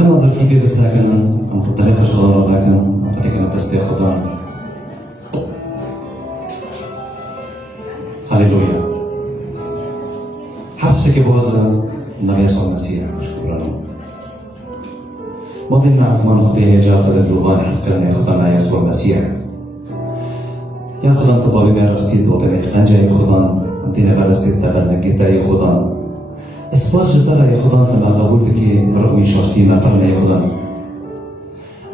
كما ضربتي بي بساكن أم تدريخش خضار باكن أم تدريخنا بتستي خضار. هاليلويا. حبسك بوزن النبي يسوع المسيح شكرا. ما بيننا زمان خديه جاخذ اللغان حسكرنا ياخذنا يسوع المسيح. ياخذن طبابي من رستيد وبمن قنجة ياخذن أنتنا برستيد تبرنا جدا ياخذن. إسبار جدارا ياخذن لما قبول بكي برغم شاشتي ما ترنا ياخذن.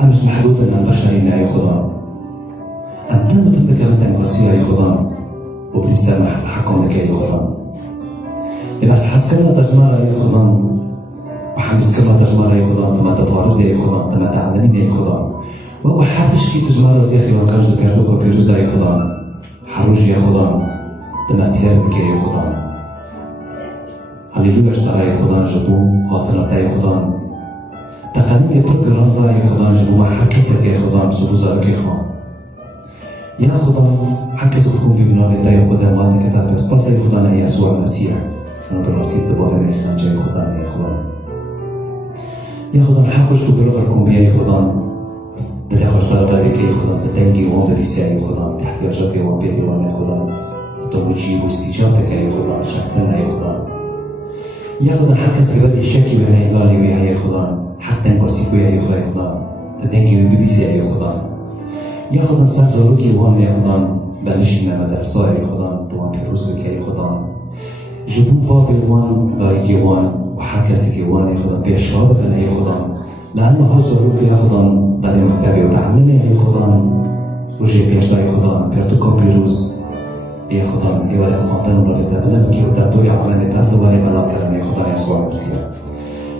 أمش محدود أن البشرين ياخذن. أم تم تبكي قصية ياخذن وبلسان تحكم لك ياخذن. إذا حسكرنا تجمارا ياخذن وحمس كما تجمارا ياخذن تما تبارز ياخذن تما تعلمين ياخذن. وهو حاتش كي تجمارا داخل وكرج بيردوك وبيروز دا ياخذن. حروج ياخذن تما بيردك ياخذن. هاليلويا اشترى ياخذن جبو قاتلة تا ياخذن. تقدم يبرق رنضا ياخذن جبو ما حكسك ياخذن بسوزا لك ياخذن. ياخذن حكسك تكون ببناء دا ياخذن مالك كتاب اسباس ياخذن يسوع المسيح. أنا بالرصيد دبابة ميخان جاي ياخذن ياخذن حقوش كبركم بيا ياخذن. بتاخذ طلبة بك ياخذن تدنجي وان بريسا ياخذن تحتياجاتي وان بيدي وان ياخذن. توجيه واستجابتك ياخذن شكلنا ياخذن حتى سبب الشكي وهي غالي ويا ياخذن حتى نقصيك ويا ياخذن تدنجي وبيبيسا ياخذن صار زوروكي وان ياخذن بلشنا مدرسة ياخذن طوان بيروز بك ياخذن جبون بابي وان غاريكي وان وحكاسكي وان ياخذن بيشرب بنا ياخذن لأنه هو زوروكي ياخذن داري مكتبي وتعلمي ياخذن وجي بيشلا ياخذن بيرتوكو بيروز ياخذن يوالي خانتن ولا تبلم كي وتبدوري علامة تاتلو وهي ملاكرن ياخذن يسوع المسيح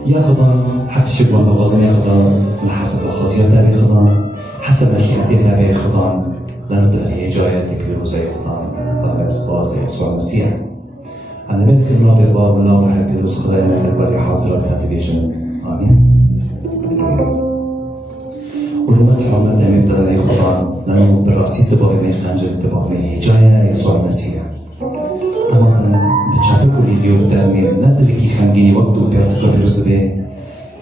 ياخذن حتى شبوان بغازن ياخذن لحسب الخاصيات ياخذن حسب الشيء ياخذن لأنه تغني جايات بيروزة ياخذن طلب إسباس يسوع المسيح أنا بذكر الله في الباب والله راح بيروز خداي ملك البري حاضرة بهاتفيشن آمين ورمات حرمات دائما يبتدى ياخذن لأنه بالرأسي تبغى من خنجر تبغى من هجاية يسوع المسيح أنا بتشاركوا الفيديو تامين ندري كي خنجي وقته بيرتقى بيروز به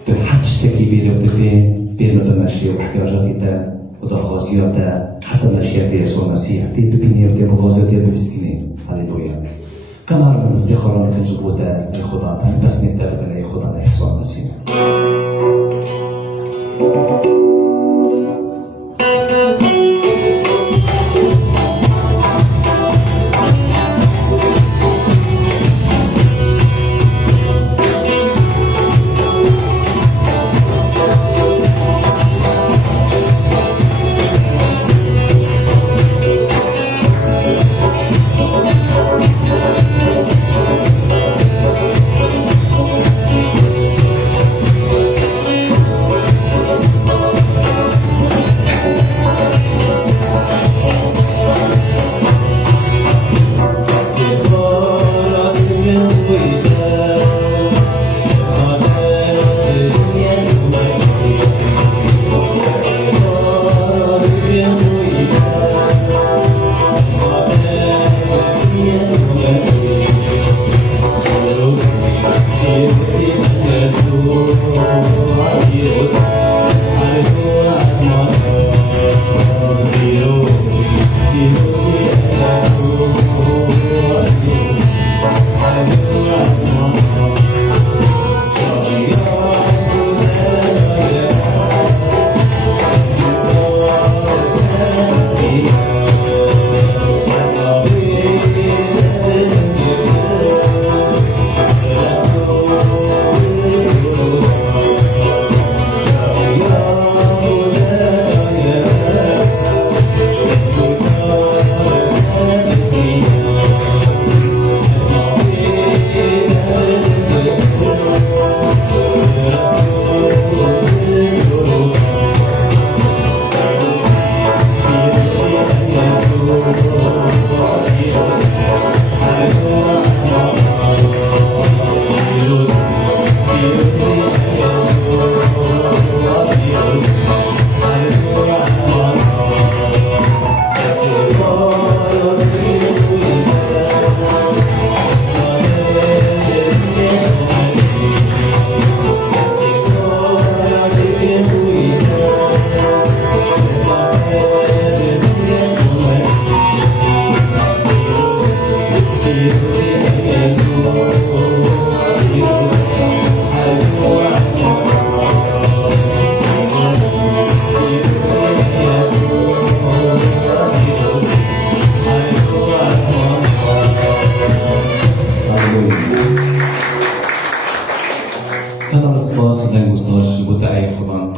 تحتش تكلي فيديو تبي بين بمشي واحتياجاتي تا وتخاصيات تا حسب الأشياء يسوع المسيح تبيني يرتي مفاصل ديال المسكينين هاليلويا كما عرف الاستخارة اللي كنجبوها ياخذها بس نتابع اللي ياخذها يسوع المسيح سپاس و دنگوستاش بود تعریف خودم.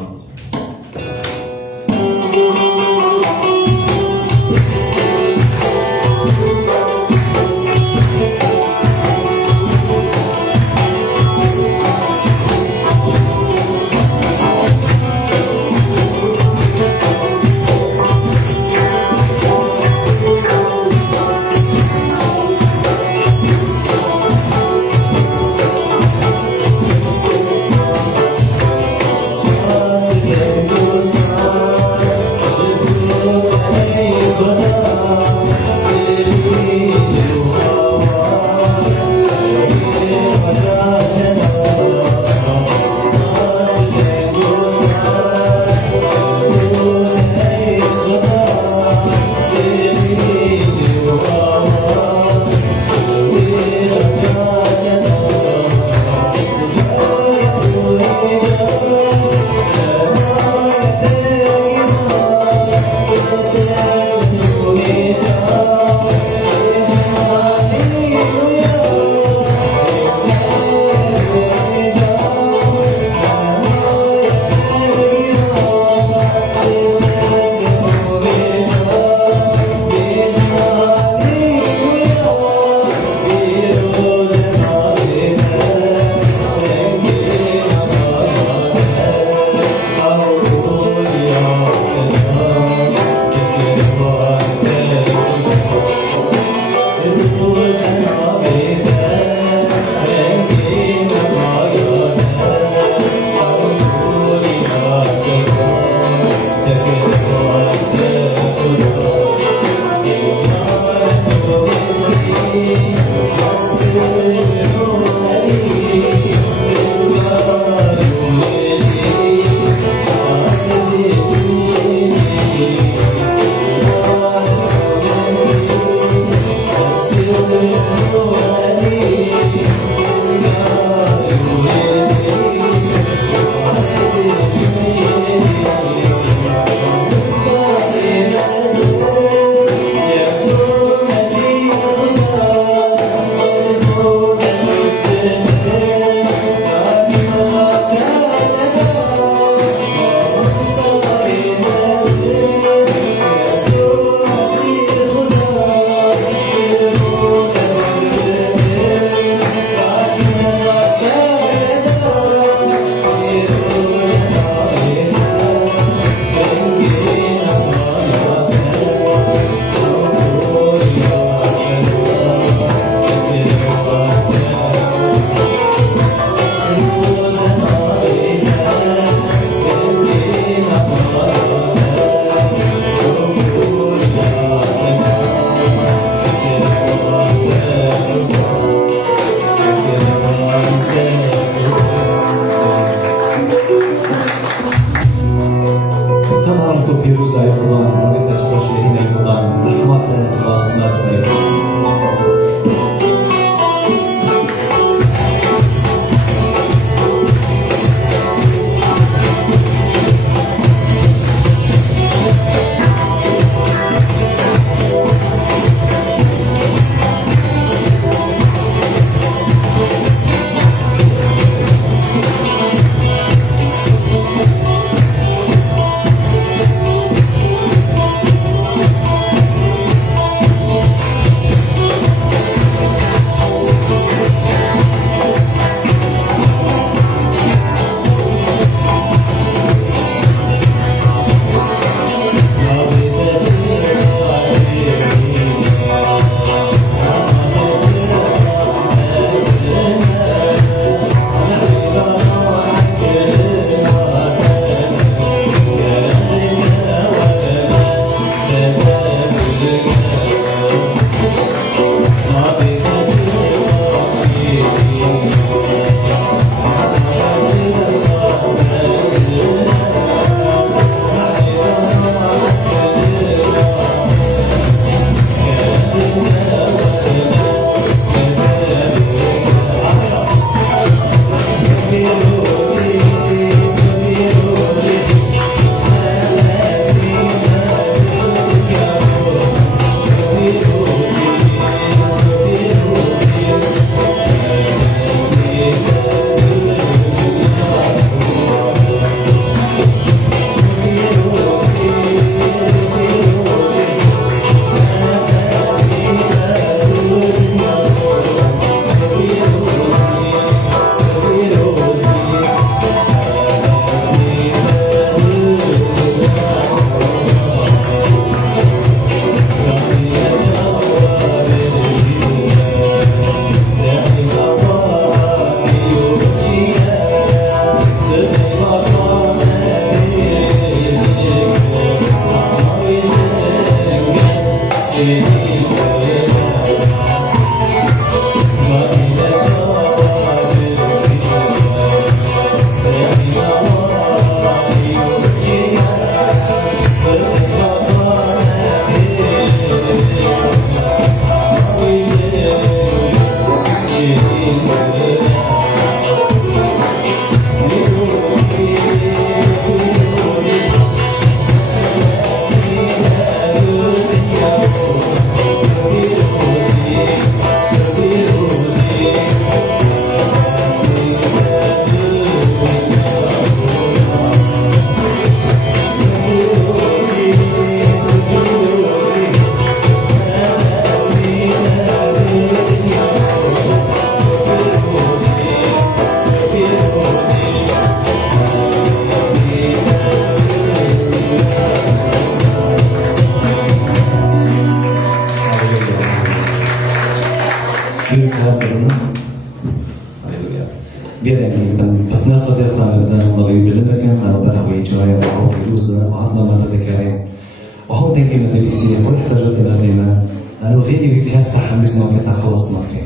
تنكي ما بليسية كل احتاجات الأغيمة لأنه غيري بيكسر حمس نوكتا خلص نوكي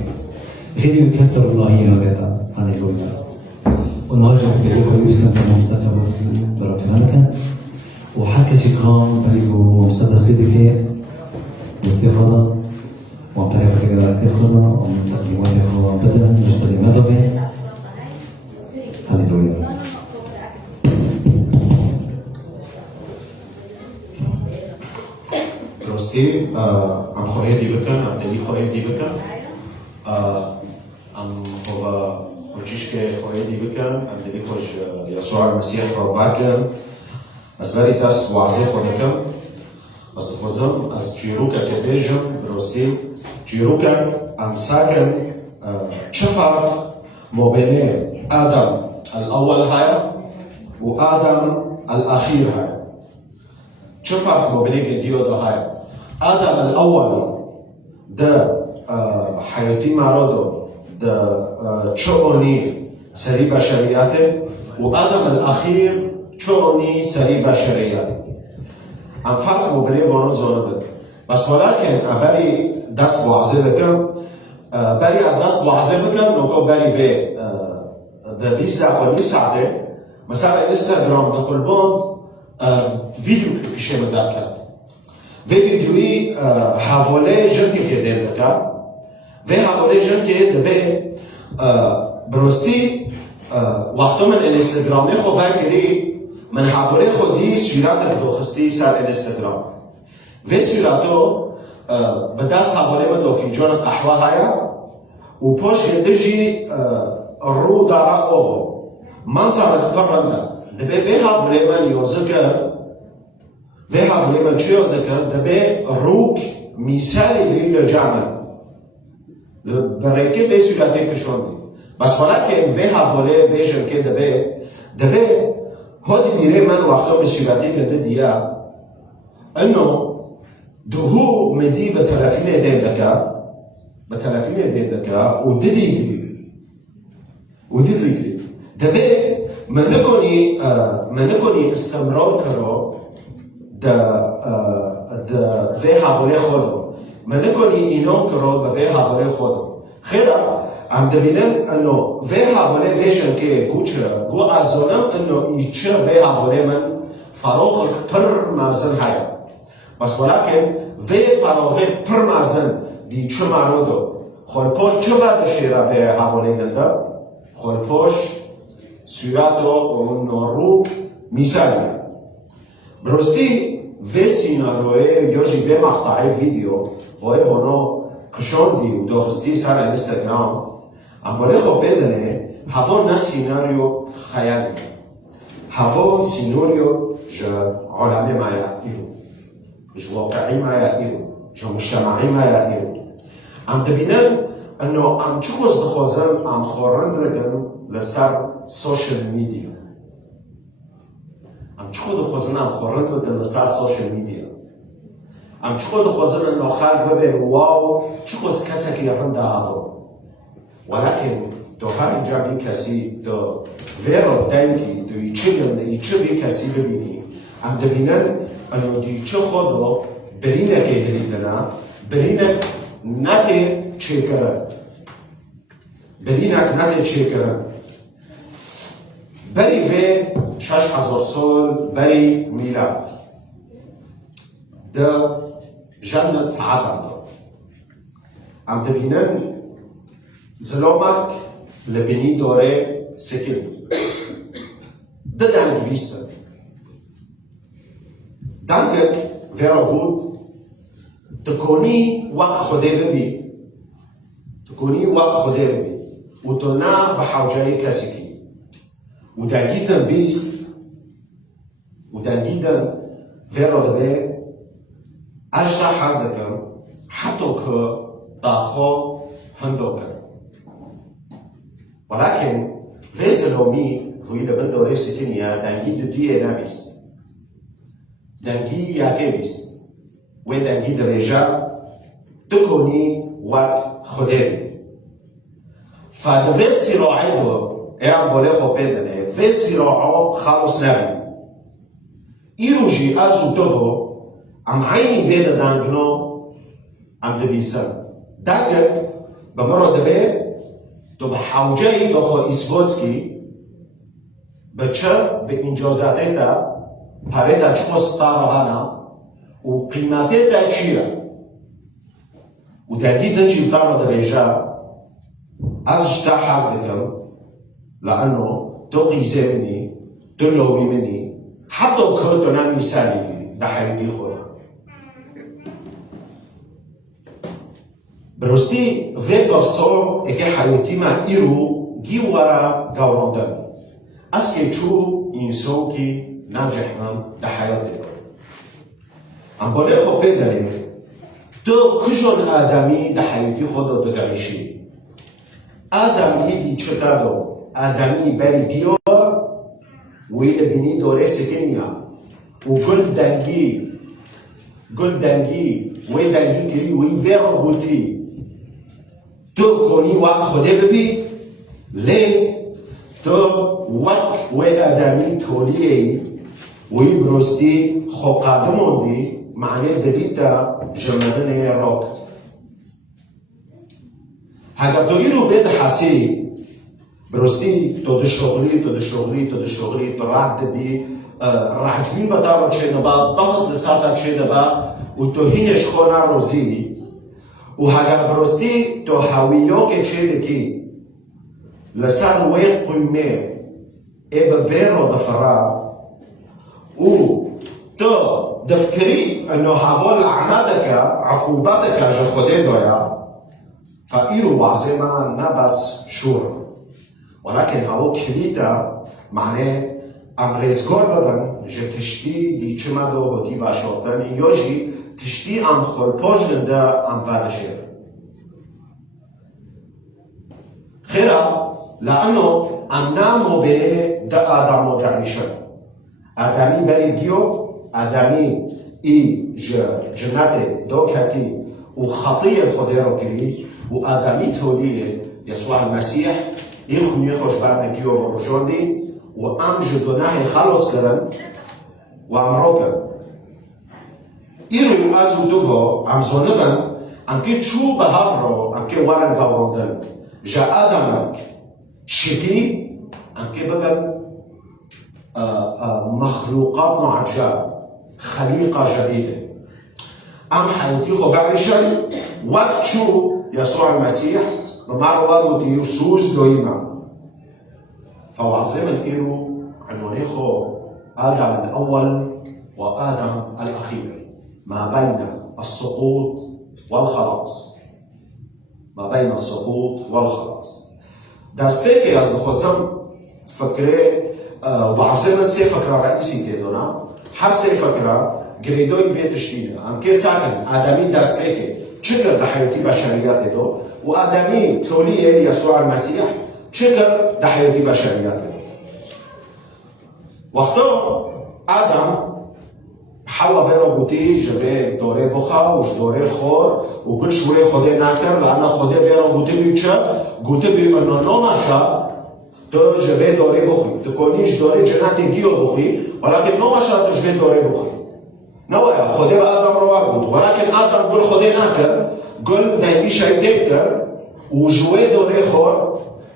غيري بيكسر والله نوكتا عن الولا ونرجع بليكو يسمى مصطفى بركانك وحكى شكران بليكو مصطفى سيدي واستفاضة وطريقة كده استفاضة ومن تقديمات إخوة بدلا نشتري مدبي هللويا. راستی ام خواهی دی بکن ام دلی خواهی دی بکن ام خوشیش که خواهی دی بکن ام دلی خوش یسوع المسیح را واکن از ولی دست واضح خودکم از خوزم از جیروکا که بیجم راستی جیروکا ام ساکن چه فرق مبین آدم الأول های و آدم الأخير های چه فرق مبين جديد وهاي آدم الأول ده حياتي مرادو ده شؤوني سري بشرياته وآدم الأخير شؤوني سري بشرياته ام فرق مبين وانا زانبت بس ولكن بري دست واعظه بكم بري از دست واعظه بكم نوكو بري في ده 20 ساعة مثلا انستغرام دخل بوند ویدیو پیش من در کرد و ویدیویی حواله جن که دید کرد و حواله جن که دبی براستی وقتی من اینستاگرامی خو وکری من حواله خودی صورت داخستی سر اینستاگرام و صورتو به دست حواله من دو فنجان قهوه هایا و پاش گندجی رو داره آغو من سرک پرنده دبی و حواله من یوزکر و حواله من چه یوزکر دبی روک مثالی لیل جامل برای که به صورتی کشوندی بس حالا که و حواله ویژن که دبی هادی میره من وقتا به صورتی که دیا انو دهو مدی به طرفین دندکا و دیدی دبی من نکنی استمرار کرو به حواله خودم من نکنی اینو کرو به حواله خودم خیلی ام دبینم انو به حواله ویشن که گو ارزانم انو ایچه به حواله من فراغ پر مازن هایم بس ولکن به فراغ پر مازن دی چه معنی خورپاش چه بعد شیره به حواله گنده خورپاش صورت و ناروک مثالی براستی و سیناروی یا جی و مقطعی ویدیو وای هانا کشاندی و داخستی سر اینستاگرام ام باله خواب بدنه هوا نه سیناریو خیالی هوا سیناریو جا عالم مایعیرو جا واقعی مایعیرو جا مجتمعی مایعیرو ام دبینن انو ام چوز دخوازم ام خورند لگن لسر سوشل میدیا ام چخود خوزن ام خورند لگن لسر سوشل میدیا ام چخود خوزن انو خلق ببین واو چخوز کسی که رنده آدم ولكن دو هر اینجا بی کسی دو ویرو دنگی دو ایچه گنده ایچه بی کسی ببینی ام دبینن انو دی ایچه خودو برینه که هلیدنا برینه نته چه کرن برینک نته چه کرن بری و 6000 سال بری میلاد ده جنت عدن دو ام دبینن زلومک لبنی داره سکل ده دنگ بیستن دنگک ویرا بود تکونی وقت خوده ببی و تو نه به حوجه کسی کی و دنگیدن بیست و دنگیدن ویرا دبه اجدا حز دکم حتی که داخو هندو کن ولكن في سلومي وإلى بندوري سكنيا دنجي دديه نبيست دنجي ياكيبيست ودنجي درجة تكوني وقت خدير فدفي سراعي دو ايام بولي خو بدنه في سراعو خالص نبي إيروجي أزو دوهو ام عيني فيدا دانجنو ام دبيسن دانجك بمرة دبي تو بحوجي تو خو إثباتكي بچه به انجازاتیتا پریتا چه قصدارهانا و قیمتیتا چیه و تأكيدا چی قارة دبيجا از جتا حظ دكم لأنه تو قيزة مني تو لوبي مني حتى كنت نامي سالي ده حياتي خود برستی في برسول اكي حياتي ما إيرو جيوارا قاوراندن اسكي چو انسان كي ناجح هم ده حياتي ام بوله خو بدري تو كجون آدمي ده حياتي خود دقايشي آدم يدي چتادو آدمی بری دیو وی ابنی دوره سکنیا و گل دنگی وی دنگی کری وی ویر بوتی تو کنی وقت خوده ببی لی تو وقت وی آدمی تولیه وی برستی خو قدمون دی معنی دبیتا جمعن روک اگر تو ایرو بید حسی برستی تو شغلی تو راحت بی راحت بین بطارو چه نبا ضغط لساتا چه نبا و تو هینش خونا روزی و اگر برستی تو هاویو که چه دکی لسان وی قیمه ای ببیرو دفرا و تو دفکری انه هاول عمادك عقوباتك جا خوده دویا فإيرو بعزيما نبس شور ولكن هاو كليتا معناه ام رزگار ببن جه تشتی دی چما دو هوتی باشوتن یوجی تشتی ام خلپاج لنده ام ودشیر خیرا لانو ام نامو بره ده آدمو دعیشن آدمی بری دیو آدمی ای جنت دو کتی و خطیه خوده رو کری و آدمی تولیه يسوع المسيح يخوني خوش بعد كيو ورجوندي وام جدناه خلص كرن وام روكن إيرو أزو دوفو ام زونبن ام كي تشو بهافرو ام كي وارن قاوندن جا آدمك شكي ام كي ببن مخلوقات معجب خليقة جديدة ام حياتي خو بعيشن وقت شو يسوع المسيح بمعنى وقت يسوس دويما فوعظيما إيرو عنوانيخو آدم الأول وآدم الأخير ما بين السقوط والخلاص دستيكي از خودم فكرة وعظيما سي فكرة رئيسي كدونا هر سي فكرة قريدوي بيت تشتينا ام كي ساكن آدمي دستيكي چقدر ده حياتي بشريات دو و آدمی تولیه يسوع المسيح چقدر ده حياتي بشريات دو وقتا آدم حوا ویرا بوتی جوه دوره بخا و دوره خور و بل شوره خوده نکر لانه خوده ویرا بوتی بیچه گوته بی انانو نشا تو جوه دوره بخوی تو کنیش دوره جنت گیو بخوی ولكن نو نشا تو جوه دوره بخوی نوعا خوده با آدم رو بود ولكن آدم گل خوده نکر گل دهی شایده کر و جوه دوره خور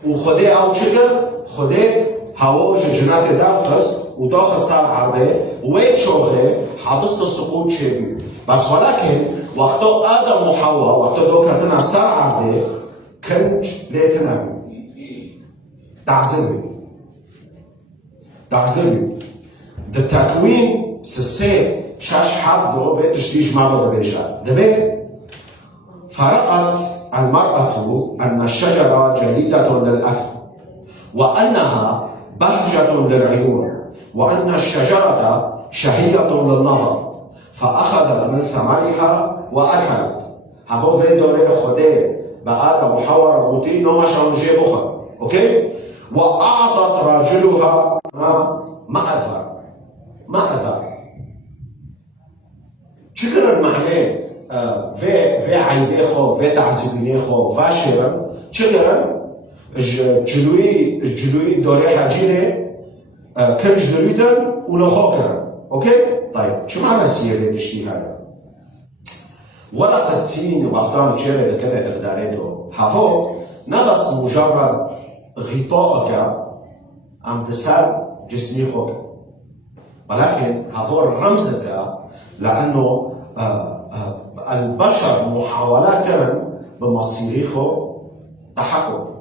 و خوده او چکر خوده هوا جنت داخست و داخل سر عرضه و چوخه حدث السقوط شبيه بس ولكن وقتا آدم و حوا وقتا دو كتنا سر عرضه كنج ليتنا تعذبي ده تكوين سسي شاش حفظه و تشتيش ما بده بيشا دبي فرقت المرأة أن الشجرة جيدة للأكل وأنها بهجة للعيون وأن الشجرة شهية للنظر فأخذت من ثمرها وأكلت هفو في دوري خده بآدم وحواء ربوتي نوما شانجي بخر أوكي وأعطت رجلها ما أثر شكرا معناه في عيبه خو في تعذيبينه خو فاشرا شكرا جلوي دوري حاجينه كنج درويدن ولو خاكرا اوكي طيب شو معنى السيرة تشتي هذا ورق التين وقتان جيري لكذا تقداريدو هفو نبس مجرد غطاءك عم تسال جسمي خوك، ولكن هفو رمزك لأنه البشر محاولات كرن بمصيريخو تحقق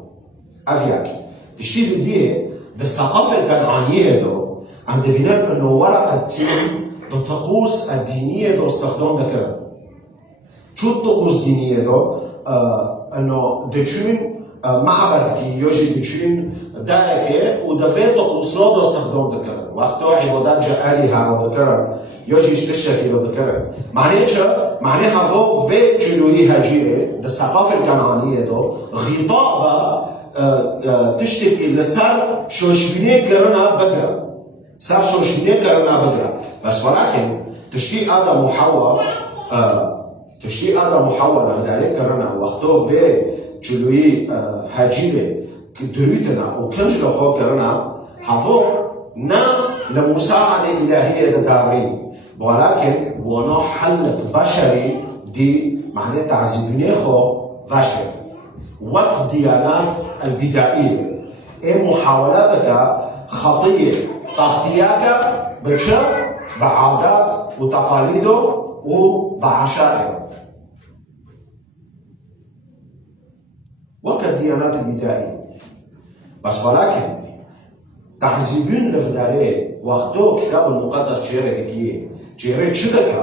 أفياكي تشتي بديه الثقافة الكنعانية دو عم تبينر انه ورق التين الطقوس الدينية دو استخدام دكرن. شو الطقوس الدينية دو؟ انه دچون معبد كي يوجي دچون دايكي ودفيت طقوس دو استخدام دكرن. وقتو عبادات جآلهة رو دكرن يوجي تشتكي رو دكرن. معناها فو في جلوي هاجيري الثقافة الكنعانية دو غطاء تشتكي لسر شوشبيني كرنا بقرة سر شوشبيني كرنا بقرة بس ولكن تشتي آدم وحواء لغداري كرنا وقتو في جلوي هاجيري كدرويتنا وكنجل خو كرنا حفو نا لمساعدة إلهية دارين ولكن وانا حلت بشري دي معنى تعذيبيني خو بشري وقت ديانات البدائية محاولاتك خطية تغطياك بشر بعادات وتقاليده وبعشائر وقت ديانات البدائية بس ولكن تعذيبين لفداري وقتو كتاب المقدس جيري تشدك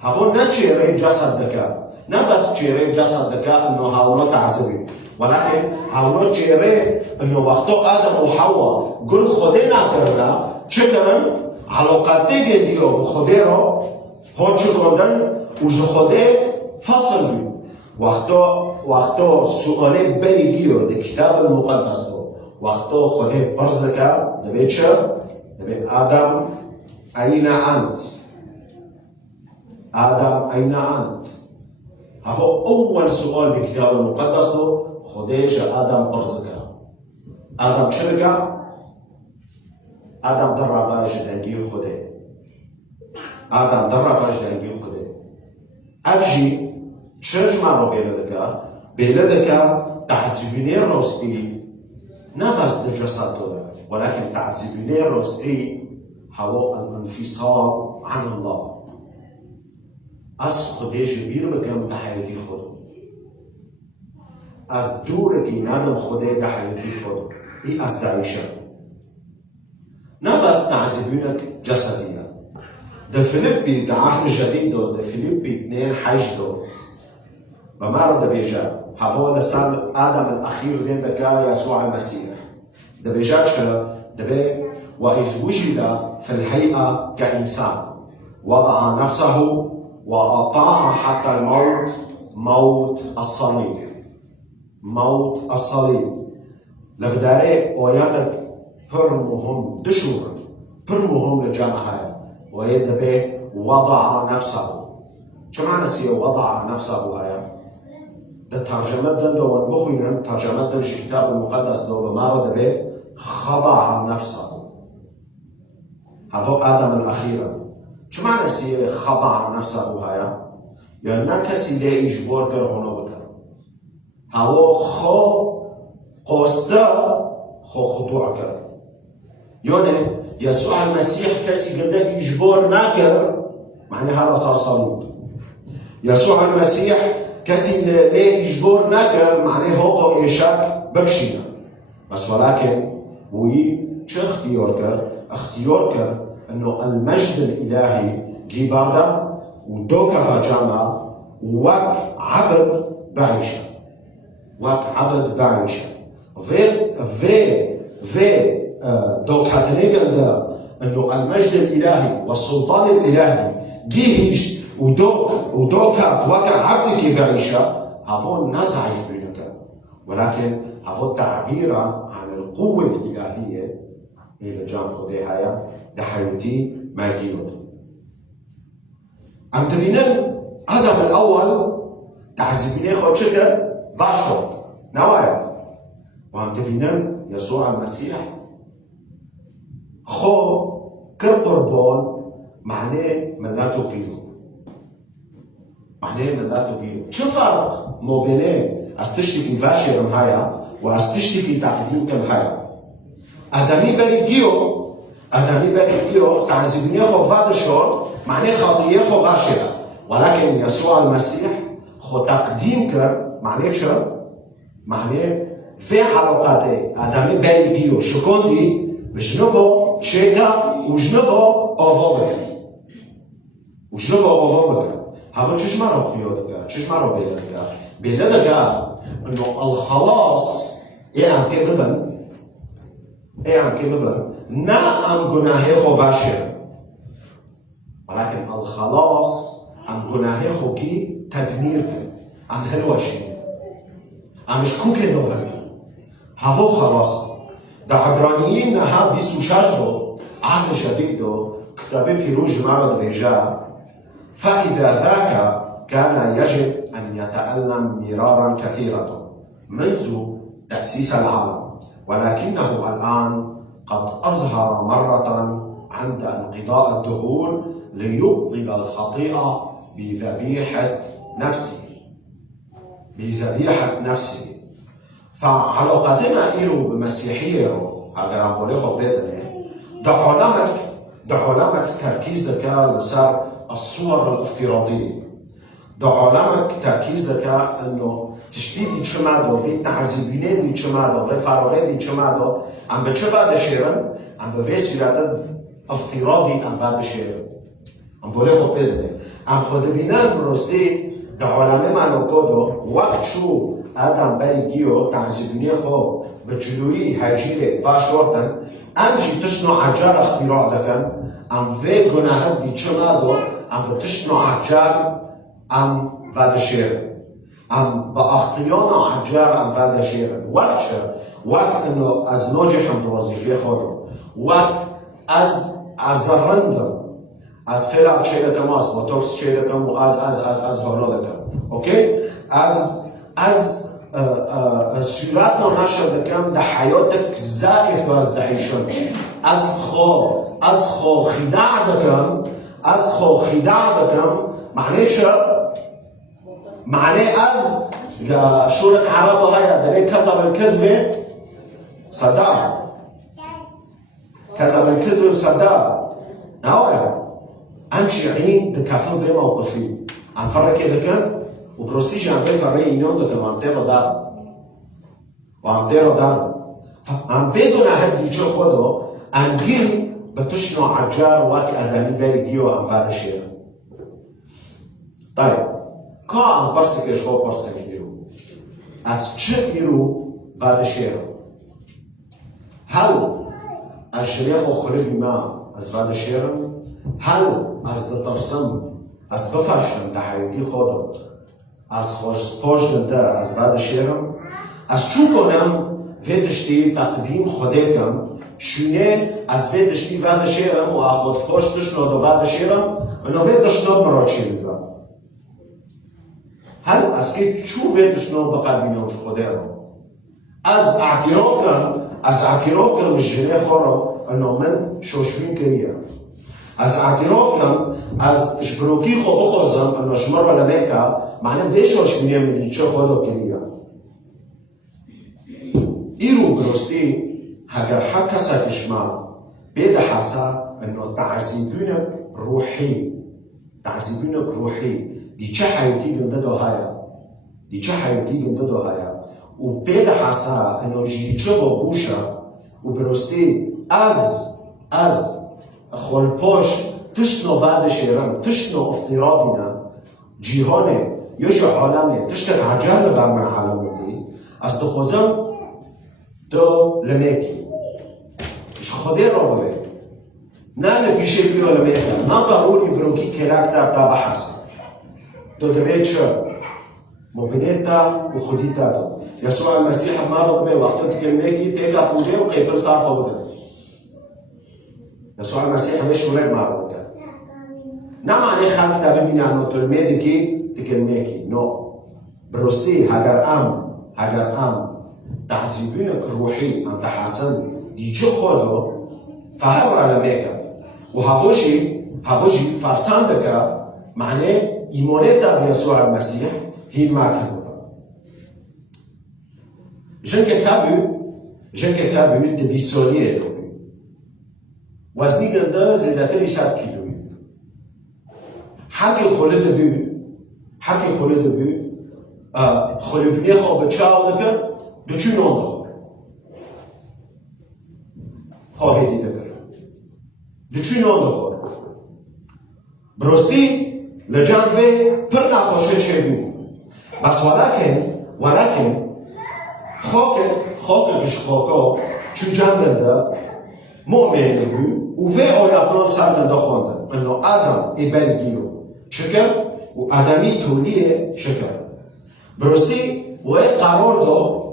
هفو نا جيري جسدك نا بس جيري جسدك انه هاولو تعذبين ولكن هاولو جيري انه وقتو آدم وحواء قل خدينا كرنا چكرن علاقاتي ديو بخدي رو هو چكرن وجو خدي فصل بي وقتو سؤالي بريجيو دي كتاب المقدس دو وقتو خدي برزك دبي چه؟ دبي آدم أين أنت؟ آدم أين أنت؟ هذا أول سؤال بالكتاب المقدس خديش آدم برزك آدم شركة آدم درفاج دنجي خدي آدم درفاج دنجي خدي أفجي شرج معه بلدك تعذيبيني روستي نبس الجسد ولكن تعذيبيني روستي هو الانفصال عن الله از خودش بیر بکم تحییتی خود از دور کی ندم خوده تحییتی خود ای از دعیشه نه بس تعذیبینک جسدیه ده فيليبي ده عهد جديد ده فيليبي 2 حج ده بمعرض ده بيجا هذا لسان آدم الأخير دين ده يسوع المسيح ده بيجاكش ده بي وإذ وجد في الهيئة كإنسان وضع نفسه وأطاع حتى الموت موت الصليب لفداري وياتك برمهم دشور برمهم لجامعة ويدبي وضع نفسه شو معنى سي وضع نفسه هاي ده ترجمة دو ونبخونا ترجمة دو الكتاب المقدس دو بمارو دبي خضع نفسه هذا آدم الأخير شو معنى سي خضع نفسه هاي يعني كسي ده إجبار كر هنا بكر هوا خو قصده خو خضوع كر يعني يسوع المسيح كسي قده إجبار ناكر معنى هذا صار صليب يسوع المسيح كسي ليه إجبار ناكر معنى هو إيشاك بكشينا بس ولكن وي شو اختيار كر انه المجد الالهي جي بردا ودوكا فجاما وك عبد بعيشه في دوكا تنيجن انه المجد الالهي والسلطان الالهي جيش ودوكا وكا عبدك بعيشه هذول نزعي فينك ولكن هذول تعبير عن القوه الالهيه اللي جان خديها ده حياتي ما جيود عم تبينن آدم الأول تعذيبيني خود شكر فاشو نوايا وعم تبينن يسوع المسيح خو كقربان معناه من لا تقيله معناه من لا تبيه. شو فرق ما بين از تشتكي واشرم هايا و از تشتكي تقديم كم هايا؟ آدمی بری گیو تعذیبنی خو وادشون معناه خطیه خو واشرم، ولكن يسوع المسيح خو تقديم كر معناه شو؟ معناه في علاقاته آدمی بری گیو شکوندی بجنبو چیکا و جنبو آوا بکن. هذا چش مرا خيودك، چش مرا بيلدك انه الخلاص عم كببن نا ام گناهي خو باشر، ولكن الخلاص ام گناهي خو كي تدمير ام هلوشي ام شكوكي نوغلي هذا خلاص. دا عبرانيين نها 26 دو عهد شديد دو كتابي بيروج مرض بيجا فإذا ذاك كان يجب أن يتألم مرارا كثيرة منذ تأسيس العالم، ولكنه الآن قد أظهر مرة عند انقضاء الدهور ليبطل الخطيئة بذبيحة نفسه. فعلاقتنا إلو بمسيحية هذا رامبولي خو بدني دعالمك تركيز ذكاء لسر الصور الافتراضية. دعالمك تركيز ذكاء انه تشتيدي تشمادو في تعذيبيني تشمادو في فراغي تشمادو عم بتشبع دشيرن عم بفيس فيراتد افتراضي عم بعد دشيرن عم بوليخو بدني عم خود بينان بروستي دعالمي معنو كودو وقت شو آدم بري جيو تعذيبيني خو بجلوي هاجيري واشورتن امشي تشنو عجار اختراع دكن ام في گناهات دي چمادو ام بتشنو عجار ام وادشير ام باختيانا عجار ام وادشير وقت انه از ناجحم تو وظيفه خودم وقت از رندم از فعل چیدکم از بوتوکس چیدکم و از حالا دکم اوكي از صورت نشده کم در حیاتك زائف و از دعیشون از خو خداع دکم معنی چه؟ معنی از شورت عرب هایا دلی کذب الكذب صدا نوعا امشي عين دكافن في موقفي عن فرق كده كان وبروستيج عم في فرق ينون ده كمان عم فيدونا هدي جو خودو انجيل بتشنو عجار واكي ادمي بيجيو عم هذا الشيء. طيب كا عم برسك شو برسك يرو از چه يرو هذا الشيء؟ هل الشريخ خرب ما از هذا الشيء؟ هل از دترسم از بفرشم ده حياتي خودم از خوش سپاشن ده از هذا الشيء؟ از چون کنم ویدشتی تقدیم خودکم شونه از ویدشتی وادشیرم و آخود خوشتش نو دو وادشیرم و نو ویدش نو مراچیرم. هل از که چو ویدش نو بقلبی نوش خودم از اعتراف کم جنه خورم انو من شوشوین کریم. از اعتراف کم از جبروکی خو بخوزم انو شمر ولا میکا معنی وی شوشوینیم میدی چه خودو کریم. إيرو بروستي هاجر حكا ساتشما بيدا حاسا إنه تعذيبونك روحي دي چه حياتي جنددو هايا وبيدا حاسا إنه جيجو بوشا وبروستي از خولپوش تشنو بعد شيران تشنو افتراضنا جيهانه يجو عالمه تشتك عجال بامن عالمه از تخوزم تو لميكي مش خدي رابطه نانا بيشي بيو لميكي ما قاروني بروكي كراكتر تا بحث تو دبيت موبينيتا وخديتا دو يسوع المسيح ما رقمه وقت تكلميكي تيكا فوجي وقيبر صار فوجي يسوع المسيح مش ورق ما رقمه نعم عليه خلق تابعين عنه تلميدكي تكلميكي نو بروستي هاجر ام تعذيبينك روحي عم تحسن ديجو خودو فهور على ميكا وهافوشي فرسان دكا معناه إيمانيتا بيسوع المسيح هي الماكنوبا. جنك كابو دبي سوليه وزني قنده زيادة 100 كيلو. حكي خلد دبي خلقني خو بتشاو دكر دچون اون دخور خواهی دکر دچون اون دخور برستی لجانوی پر نخوشه چه بی بس ولكن خاکش خاکا چون جنده مؤمن بی و وی آیاتان سرمنده خونده انو آدم ایبرگیو چکر و آدمی تولیه چکر برستی و قرار دو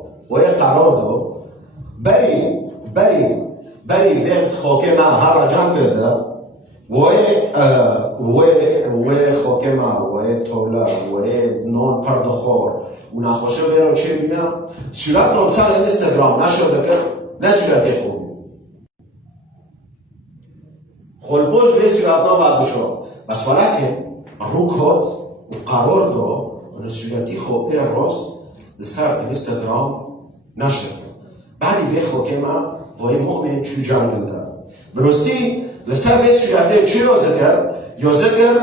بری وقت خاکه ما هر جان بده و خاکه ما و تولا و نان پردخور و نخوشه ویرو چه بینم صورت نانسر اینستاگرام نشده کرد نه صورت خوب خلپوش وی صورت نان بردشو بس ولكن روکات و قرار دو و صورتی خوبه راست لسر اینستاگرام نشده بعدی وی خاکه ما وای مؤمن چو جانده برستی لسر به صورته چی را ذکر یا ذکر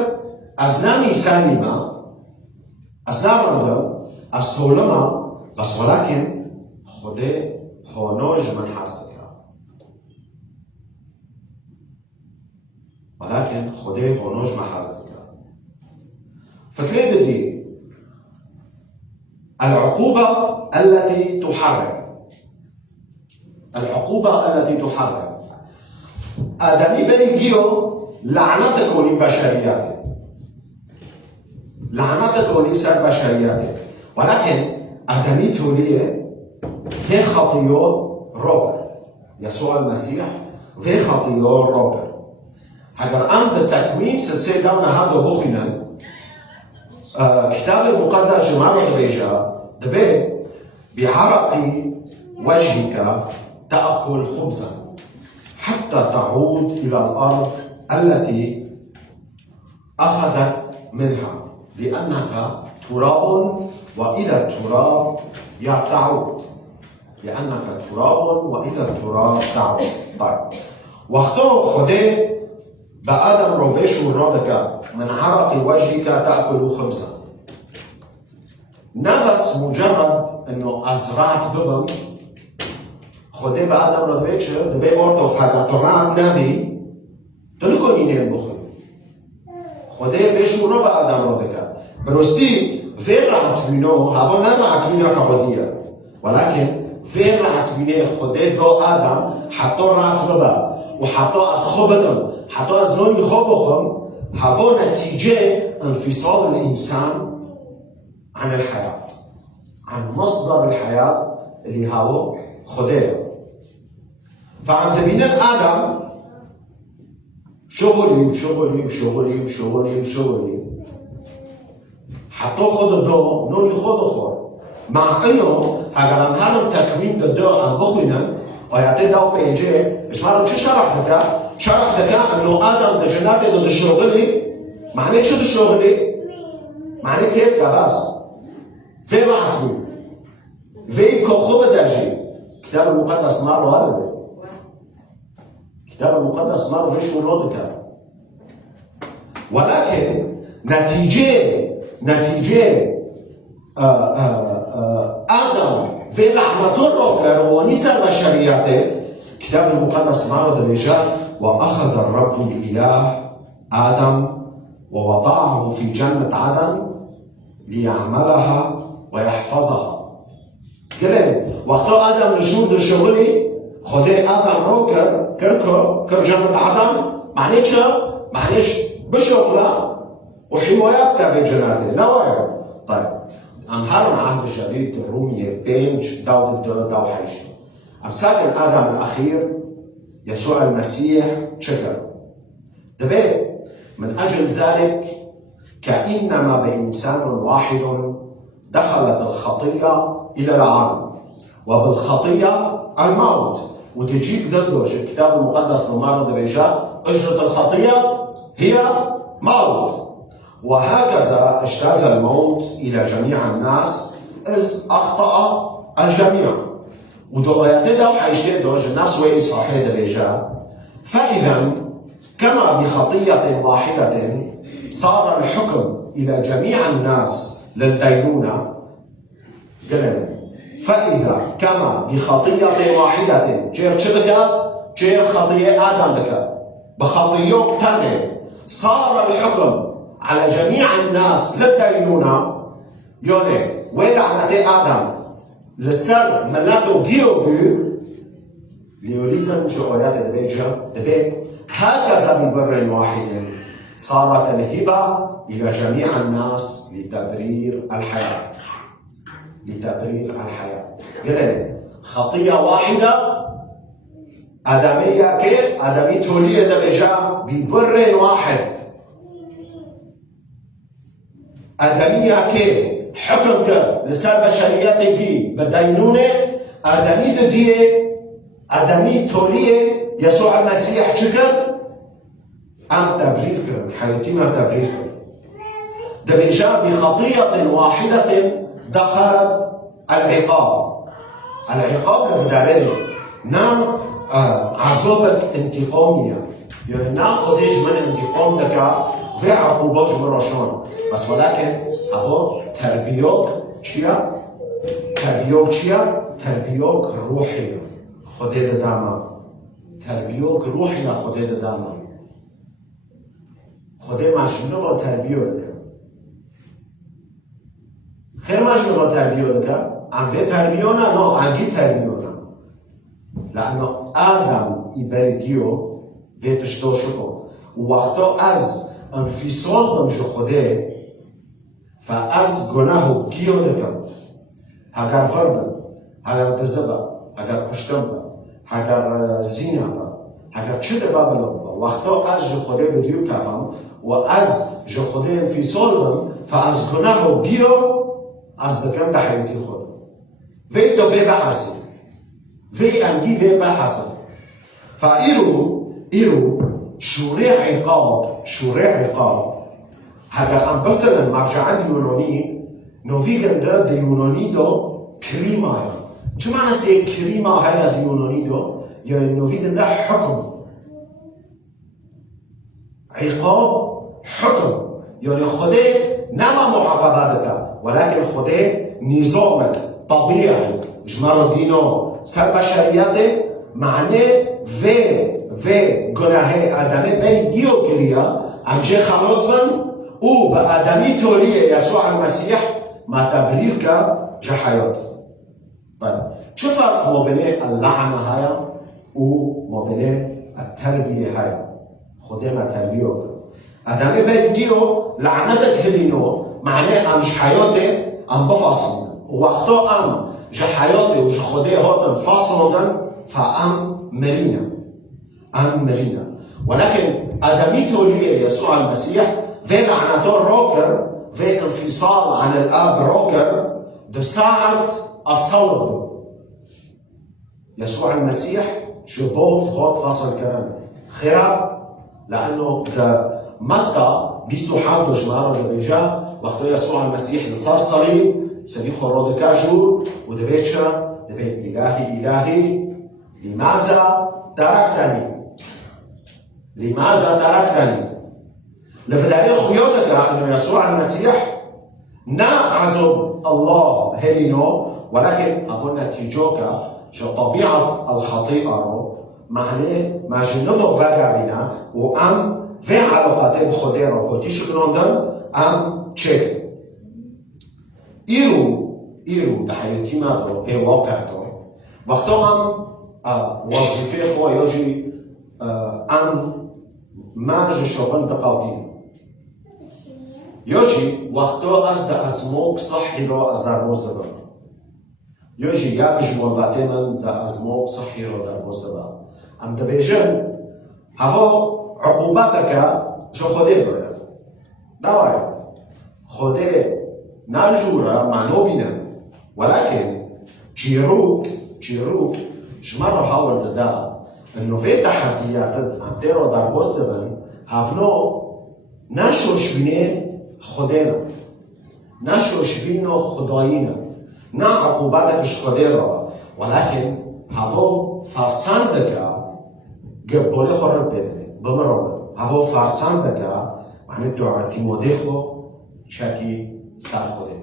از نمی سلیما از نرمده از طولما بس ولكن خود هاناج من حس ذکر ولكن خود هاناج من حس ذکر فكرة دي العقوبة التي تحرك آدمی بریگیو لعنت کنی بشریته سر بشریته ولكن آدمی تولیه في خطیو روبر يسوع المسيح في خطیو روبر اگر امد تکوین سه دونه هادو بخینن كتاب المقدس جمعه بيجا دبي بعرق وجهك تأكل خبزا حتى تعود إلى الأرض التي أخذت منها لأنك تراب وإلى التراب تعود طيب وقتو خده بآدم روفيش ورادك من عرق وجهك تأكل خبزا نبس مجرد انه ازرعت ببم خده بآدم رادويش دبي اورتو خاطران نبي تلقوني نيم بخل خده فيش ورا بآدم رادك برستي فيرعت منو هذا نرعت منو كبديه ولكن فيرعت منو خده دو آدم حتى رعت ببا وحتى از خوبتم حتى از نوعی خوبهم هوا نتیجه انفصال الإنسان عن الحياة عن مصدر الحياة اللي هو خداه فعند بين آدم شغلي حتى خود دو نوعی خود خور مع انه اگر هم هر تکوین دو هم بخوینن آیات دو پنجه اشمارو چه شرح دکا؟ شرح دكا انه ادم ده جناته ده الشغلي معناه شو ده الشغلي؟ معناه كيف كباس في رعتو في كوخوبة درجي كتاب المقدس مارو هذا كتاب المقدس مارو ليش ولودك ولكن نتيجة ادم في لعنة الروكر ونسى بشرياته كتاب المقدس مارو دليجا وأخذ الرب الإله آدم ووضعه في جنة عدن ليعملها ويحفظها. قلن وقت آدم نشود الشغلي خده آدم رو كر جنة عدن معنيش بشغله وحمايات في جناته نوايا. طيب أمهار عهد الجديد الرومية بينج داود حيش أمساك آدم الأخير يسوع المسيح شكر دبي من أجل ذلك كإنما بإنسان واحد دخلت الخطية إلى العالم وبالخطية الموت وتجيب ضده الكتاب المقدس المارو دبيجا أجرة الخطية هي موت وهكذا اجتاز الموت إلى جميع الناس إذ أخطأ الجميع. ودو يتدو حيشتدو جناس ويس حيد بيجا. فإذا كما بخطية واحدة صار الحكم إلى جميع الناس للدينونة. فإذا كما بخطية واحدة جير شدك جير خطية آدم لك بخطيوك تاني صار الحكم على جميع الناس للدينونة. يوني ولعنة آدم لسر ملاتو جيوبو ليوليدن جويات دبي هكذا ببر واحد صارت الهبة إلى جميع الناس لتبرير الحياة. لتبرير الحياة. قلنا خطية واحدة آدمية كيف؟ آدمي تولية دبجا ببر واحد. آدمية كيف؟ حكمك لسر بشرياتي بي بدينونة آدمي ددية آدمي تولية يسوع المسيح شكر أم تبريرك حياتي ما تبريرك دبجا بخطية واحدة دخلت العقاب. العقاب لفدارين نعم عصابك انتقامية يعني ناخدش من انتقام دكا في عقوبات مراشون بس ولكن هذا تربيوك چيا؟ تربيوك روحية خده داما تربيوك روحية خده داما خده مشمول با تربیو خیر مشمول با تربیو ام في تربیو نه انگی تربیو نه لأنه آدم إبرجيو في تشتوشكو ووقتا از انفصال بمجو خوده فاز گناهو گیو دکم هگر فرد هگر تزبا هگر کشتم با هگر زینا با هگر چه دبا بلو وقتا از جو خوده بدیو کفم و از جو خوده انفصال بم فاز گناهو گیو از دکم بحیوتی خود وی دو بی بحثی وی انگی وی بحثی فإيرو شورع عقاب هذا أم بفترض مرجع اليوناني نوفيجن ده يوناني دو كريمة شو معنى سي كريمة هاي اليوناني دو يعني نوفيجن ده حكم عقاب حكم يعني خده نما معاقباتك ولكن خده نظامك طبيعي جمال دينو سر بشرياته معنى و گناه آدمه بین دیو کریا امشه خلاص من او به آدمی تولیه یسوع المسیح ما تبریر که جه حیات. طيب چه فرق ما بین اللعنه های و ما بین التربیه های خوده ما تربیه کن آدمه بین دیو لعنتك هلینو معنی امش حیاته ام بفاصل وقتا ام جه حیاته و جه خوده هاتن فاصلودن فام مرينا ولكن آدمي توليه يسوع المسيح في لعنته روكر في انفصال عن الآب روكر ده ساعة الصلب يسوع المسيح شبوف هات فصل كلام خيرا لأنه ده متى بيسو حاطو جمارة ده بيجا وقت يسوع المسيح صار صليب سبي خرود كاجور وده بيتشا ده بيت إلهي لماذا تركتني لفداري خيوتك أنه يسوع المسيح نا عزب الله هلينو ولكن أظن نتيجوك جو طبيعة الخطيئة معناه ما جنفو فاقرنا وأم في علاقات بخديرو وتيشو كنوندن أم تشيك إيرو دحيتي مادو إيه واقعتو وقتو أم وظيفه خو يجي أم ما جشوبن دقاوتين يجي وقتو از دا ازموك صحي رو از در بوزدبا يجي ياكش مولاتي من دا ازموك صحي رو در بوزدبا ام دبيجن هفو عقوباتك جو خوده باید نوائی خوده نالجورا معنو بينا ولكن جيروك جمرة حاول دا انه في تحديات عم تيرو دار بوستبن هافنو ناشوش بينه خودینا نشوش بینو خدایینا نه عقوبتش خدای را ولكن هوا فرسندگا قبوله خورد بدنه بمرابط هوا فرسندگا معنی تو اعتماده خو چکی سر خوده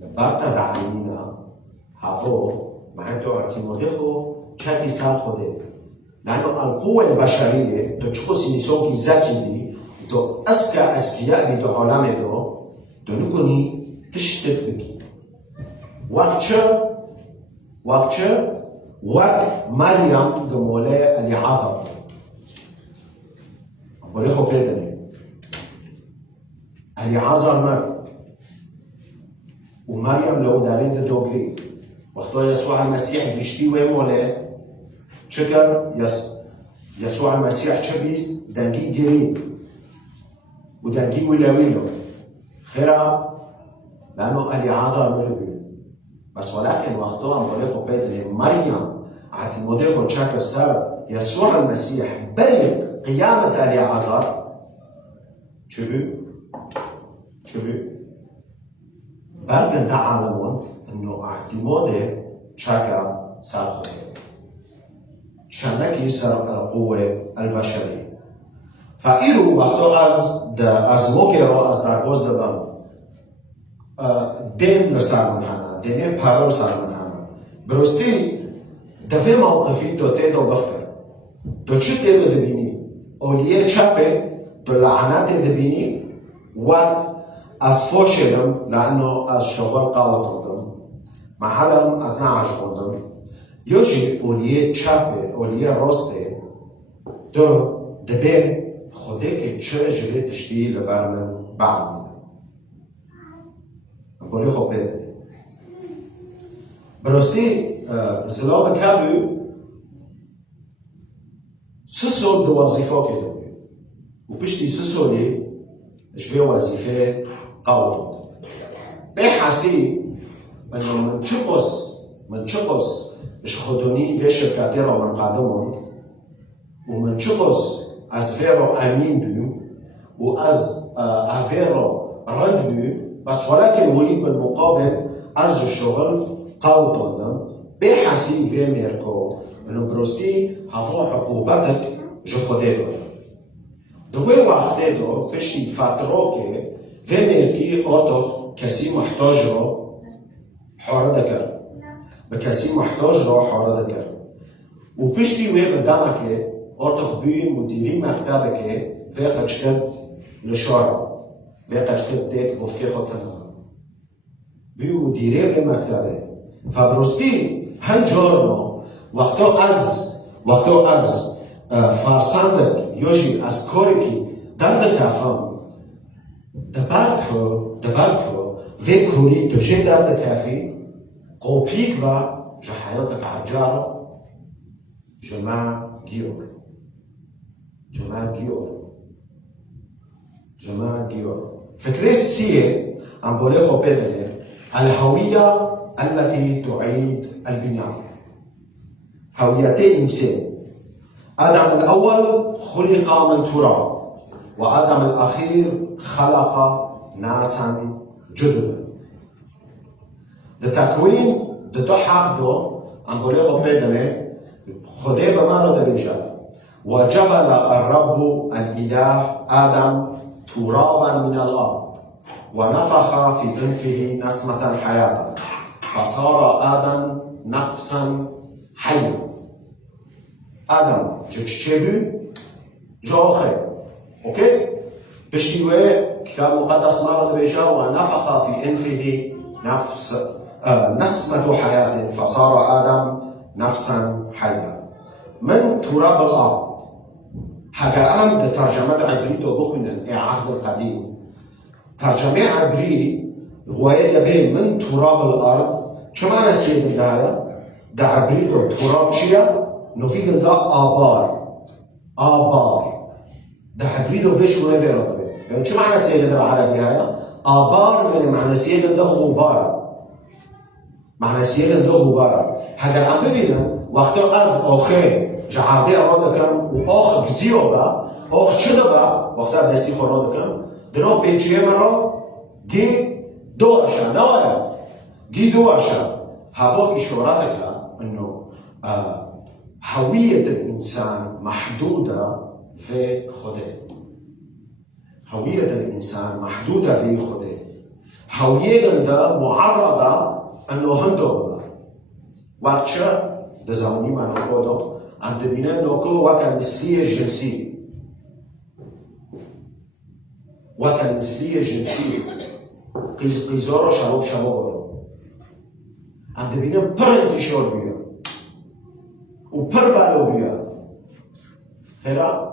لبرتا دعوینا هوا معنی تو اعتماده خو چکی سر خوده لأنه القوة البشرية تو چکو سینیسوکی زکی دی تو اسکیاء دی تو عالم تو نکنی تشتت بگی وقت مريم دموله اللي عظم بقول لكم كده اللي عظم مريم ومريم لو دارين دوغلي وقت يسوع المسيح بيشتي ويموله شكر يسوع المسيح شبيس دنجي جرين ودنجي ولاويلو خيرا لانه اللي عظم مريم بس ولكن وقتها مولخو بيتل مريم اعتماده شكر سر يسوع المسيح بريق قيامة اليعازر شبو برقن تعلمون انه اعتماده شكر سر خده شنكي سر القوة البشرية فإيرو وقتها از موكرو از دربوز دادن دين لسر منحنا دنيا بارو سر منحنا برستی دفع موقفی تو تیدو بفتر تو چی تیدو دبینی؟ اولیه چپه تو لعنت دبینی وقت از فوشلم لانه از شغل قاوت بودم محلم از نعش بودم یوشی اولیه چپه اولیه راسته تو دبه خوده که چه جوری تشتی لبر من بعد میدم بولی خوب بده براستی زلام کبو سسول دو وظیفه که دو و پشتی سسولی شوی وظیفه قاود به حسی من چقص اش خودونی و شرکتی را من قدموند و من چقص از وی را امین بیم و از اوی را رد بیم بس ولكن وی بالمقابل از شغل قاود دادم به حسی و میرکو انو برستی هوا عقوبتك جو خوده دارم دوی وقته دو پشتی فترا که و میرکی آتاخ کسی محتاج را حارده کرد به کسی محتاج را حارده کرد و پشتی وی بدمه که آتاخ بی مدیری مکتبه که وی قچکد لشارا وی قچکد دیک وفکی خودتنم بی مدیری وی مکتبه فبرستی هنجارنا وقتا از فرسندک یوشی از کاری که درد کفم دبرکو و کوری تو چه درد کفی قوپیک و جه حیاتک عجارا جمع گیور فکره سیه ام بوله خو بدنه الهوية التي تعيد البناء هويتي إنسان آدم الأول خلق من تراب وآدم الأخير خلق ناسا جددا التكوين دو حفظه عن بلغ بدنه خده بما ردبيشا وجبل الرب الإله آدم ترابا من الأرض ونفخ في أنفه نسمة حياة فصار آدم نفسا حيا آدم جتشبو جاخي اوكي بشتوى كتاب مقدس مرة بيجا ونفخ في أنفه نسمة حياة فصار آدم نفسا حيا من تراب الأرض حجر ده ترجمة عبريته بخنا عهد القديم ترجمة عبري رواية بين من تراب الأرض شو معنى سيد ده عبريته تراب شيا نفيق ده آبار ده عبريته فيش ويفيرو يعني شو معنى سيد ده بالعربي آبار يعني معنى سيد ده غبار معنى سيد ده غبار حجر عم ببينه وقتا از آخر جعرده اراده کم و آخ گزیو با آخ چه با وقتا دستی خوراده کم دنو بيجي مرة جي دواشا نوايا جي دواشا هذا إشاراتك إنه هوية الإنسان محدودة في خده. هوية الإنسان محدودة في خده. هوية ده معرضة إنه هندو وقتها ده زمانی من خودم عم تبینم نوکو وکن مثلی جنسی وكان مثلية جنسية قيزارة شباب برو عم تبينه پر انتشار بيا وپر بالو بيا خيرا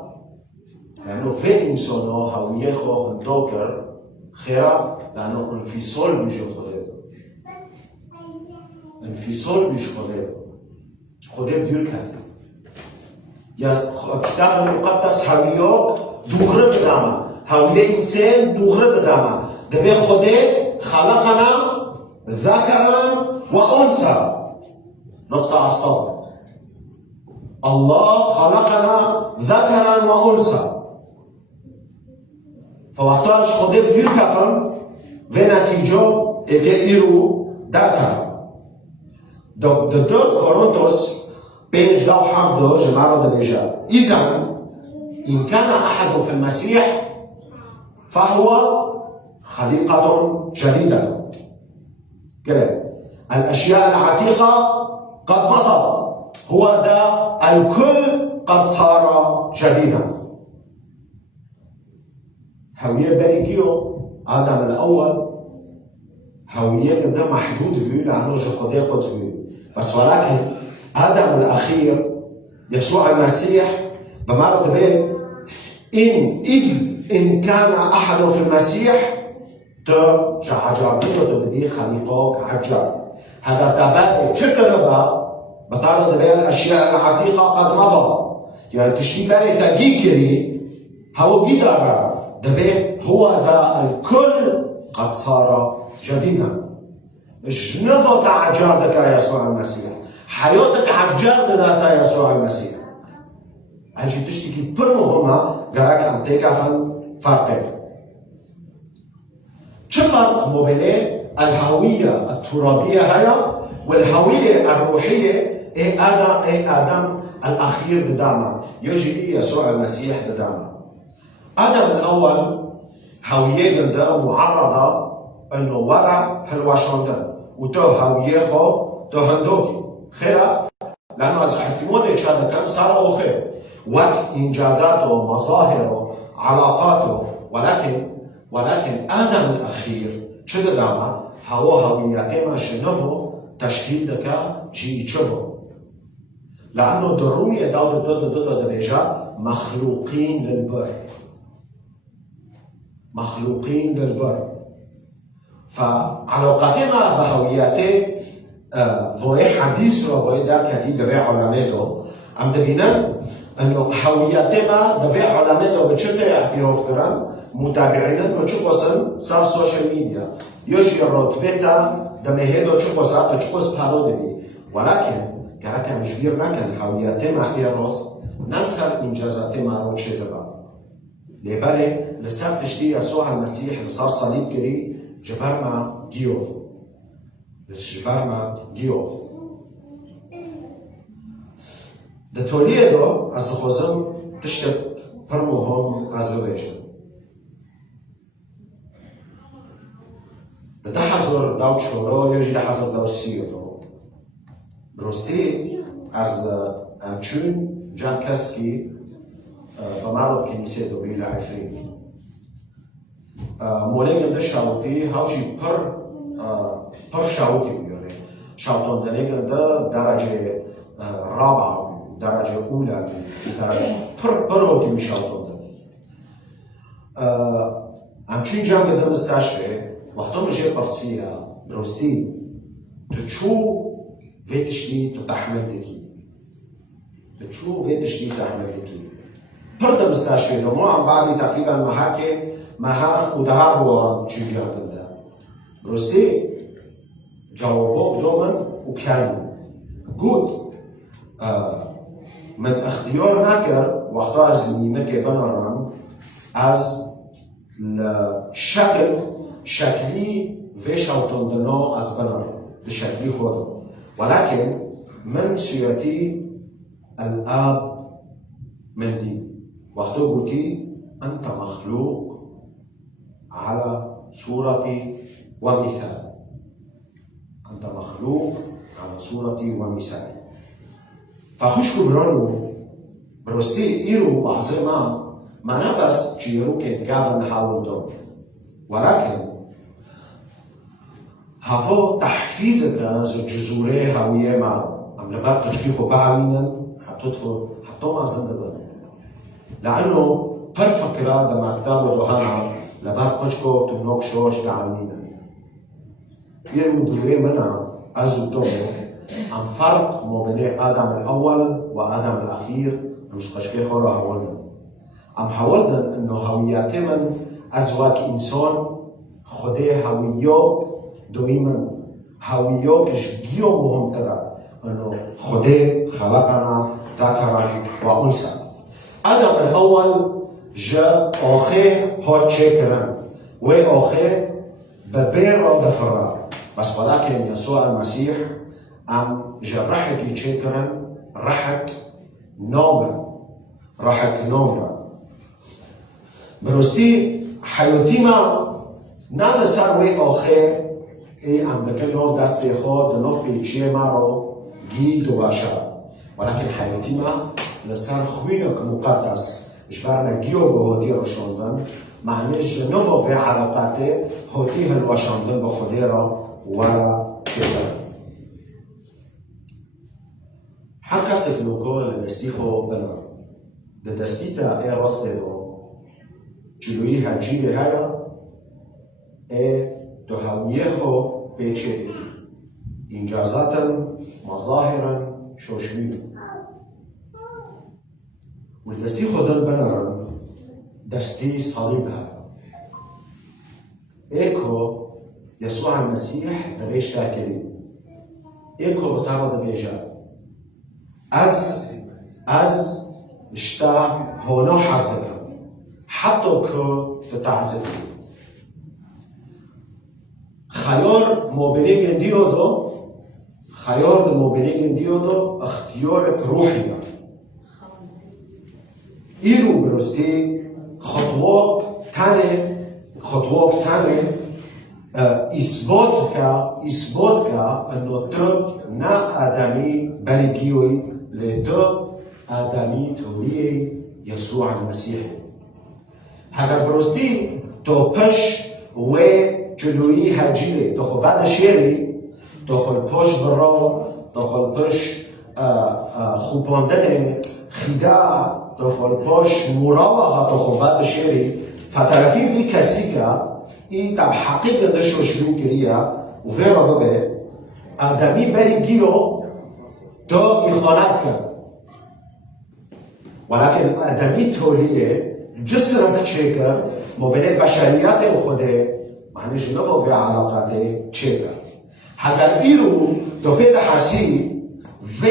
لأنه في إنسان هوية خو هندوكر خيرا لأنه انفصال بيجي خوده انفصال بيجي خوده بدير كده يا كتاب المقدس هويات دوغرة دامه هوية إنسان دوغرة دامه دبي خوده خلقنا ذكرا وأنثى نقطة على الصدر الله خلقنا ذكرا وأنثى فوقتاش خوده بدير كفم ونتيجة إيرو در كفم دو كورنثوس بينج داو حفظه جماعة دبيجا إذن إن كان أحد في المسيح فهو خليقة جديدة كده الأشياء العتيقة قد مضت هو ذا الكل قد صار جديدا هوية بريكيو آدم الأول هوية ده محدود بيه لأنه جخده قد بس ولكن آدم الأخير يسوع المسيح بمعنى به إن كان أحد في المسيح عجابية تبدي خليقة عجاب هذا تبعي شكرا بطارد به الأشياء العتيقة قد مضت يعني تشتي بالي تجيكري هو جدارا دبي هو ذا الكل قد صار جديدا جنفت عجادك يا يسوع المسيح حياتك عجاد ذات يسوع المسيح هجي تشتكي برمهما قراك عم تكافن فرقين شو فرق ما بين الهوية الترابية هي والهوية الروحية اي آدم الأخير دداما يجي يسوع المسيح دداما آدم الأول هوية قد معرضة انه ورا هالواشندن وتو هوية خو تو هندوكي خيرا لأنه از احتمال كان كم صار خير وقت إنجازاته ومظاهره علاقاته ولكن آدم الأخير شد داما هويته ما شنفه تشكيل دكا جي تشوفه لأنه درومي دو بيجا مخلوقين للبر مخلوقين للبر فعلاقتنا بهويته وای حدیث رو وای در کتی دوی علمه دو ام دبینم انو هویت ما دوی علمه دو به چه اعتراف کرن متابعینت و چه قسن سر سوشل میدیا یوشی رتبه تا دمه دو چه قسن و چه قسن پرو دبی ولکن گرک امجبیر نکن هویت ما ایروس نلسر انجازات ما رو چه دبا لیباله لسر تشتی یسوع المسیح لسر صلیب کری جبر ما گیوف Barma Giyov. Da Toledo, az khozam tishta farmuhom azveja. Da hazor daw choro yoji da hazor daw siyo. Brosti az chun jan kaski بمعرض كنيسة دوبيلا عفرين. مولين ده شاوتي هاوشي پر شاوتي بيونه شاوتون دنيجن ده درجة رابعة درجة أولى درجة پر روتي بشاوتون ده همچین جنگ ده مستشفى وقتا مجھے پرسیا درستی تو چو ویتشنی تو تحمل دکی تو چو ویتشنی تحمل دکی پر ده مستشفى ده ما هم بعدی تقریبا مها ودهار هو چین جنگ ده درستی جوابه بدومن وكان جود من اختيار نكر وقتا از نیمه که بنارم از الشكل شكلي ويش أوتندنو أزبنا بشكلي خودم ولكن من سيأتي الآب من دي وقت قلتي أنت مخلوق على صورتي ومثالي أنت مخلوق على صورتي ومثالي فخش برانو برستي إيرو بعضما ما نبس جيرو كجافن حاول دون ولكن هفو تحفيزك از جزوره هویه ما ام لبعض تشكيخو بعمينا حطو ما زندبان لأنه پر فكرة دما كتاب دوهانا لبعض قشكو تنوك شوش تعلمينا يرمو دوله منا ازو دومو ام فرق ما بين آدم الأول وآدم الأخير مش قشكيخو رو هولدن ام هولدن انه هوياتي من ازواج انسان خده هويوك دویمن هویوکش گیو مهمتره انه خدا خلقنا ذكرا وانثى آدم الاول جاء اخي هات شكرا واخي ببير بفرار بس ولكن يسوع المسيح ام جرحك شكرا رحك نومرا برستي حياتي ما نانا سر وی آخر ای امدکه نوف دست خود نوف پیچی ما رو گید و باشه ولكن حياتي ما لسر خوینک مقدس جبرنا گیو و هاتی روشاندن معنیش نوفو في علاقاته هاتی هلوشاندن با خودی را ولا کردن هر کسی لوکو لدستی خو بنا دستی تا ای راسته دو جلوی هنجیلی هیا ای تو هویه خو پیچه دیگی انجازاتا مظاهرا شوشوی والدستی خودن بنارن دستی صليب هذا ايكو يسوع المسيح دريش تاكلي ايكو بتعرض بيجا از اشتا هونا حسبك حتى كو تتعزب خيار موبينيجن ديودو خيار الموبينيجن ديودو اختيارك روحي ایرو برستی خطوات تانه اثبات که انو تو نه آدمی بلگیوی لتو آدمی تولیه یسوع المسیح اگر برستی تو پش و جلوی هجیله تو خو بعد شیری تو خو پش برا تو خو پش خوباندن خدا تو پاش مراوغه تو خوبت شعری فترفی في کسی که ای تب حقیقت داشت شروع کریه و فی را به آدمی بری گیرو تو ایخانت کرد ولكن آدمی تولیه جسرک چه کرد مبینه بشریت و خوده معنیش نفو في علاقات چه کرد اگر ایرو تو پید حسی و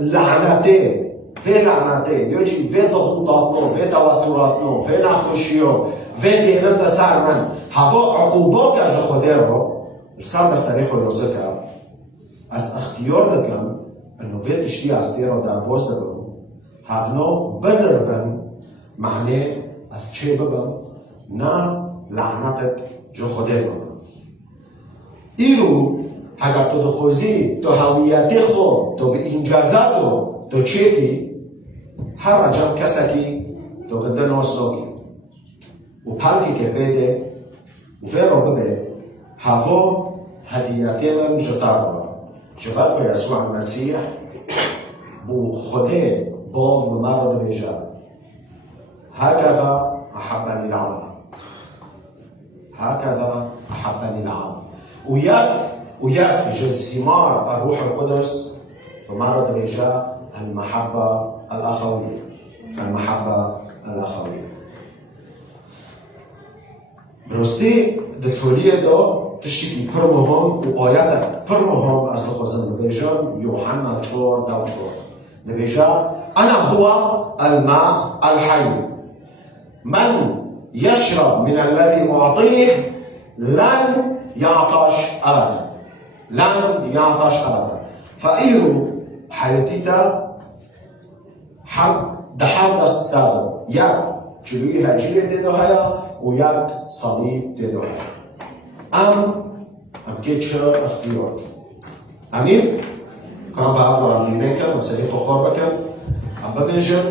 لعنته في لعنته يجي في ضغوطاتنا في توتراتنا في نخوشيو في ديننا سرمن هوا عقوبات از خدا رو سر دفتری خود روزه از اختیار دکم انه في تشتي از دیر رو در باز دکم هفنو بزربن معنی از چه ببم نه لعنتك جو خدا ببم ایرو اگر تو دخوزی تو هویت خود تو به انجازاتو تو چیکی هر رجب کسکی تو گنده ناسنوکی و پلکی که بده و فیرو ببه هوا هدیتی من جتر با جبر که یسوع المسیح بو خوده باو مرد بیجا هكذا أحبني العالم هكذا أحبني العالم وياك جزيمار الروح القدس ومرد بيجا المحبة الأخوية برستی دکتوریه دا تشتی پر مهم و آیت پر مهم از لخوزن نبیجا یوحنا 4:4 نبیجا أنا هو الماء الحي من يشرب من الذي أعطيه لن يعطش أبدا. لن يعطش أبدا. فإيرو حياتيتا دحال دست دادو. یک جلوی هجیره دیدو هیا و یک صلیب دیدو هیا. ام که چه اختیار کن. امین؟ کنم به افرار لیمه کن، مسئله خور بکن. ام ببینجم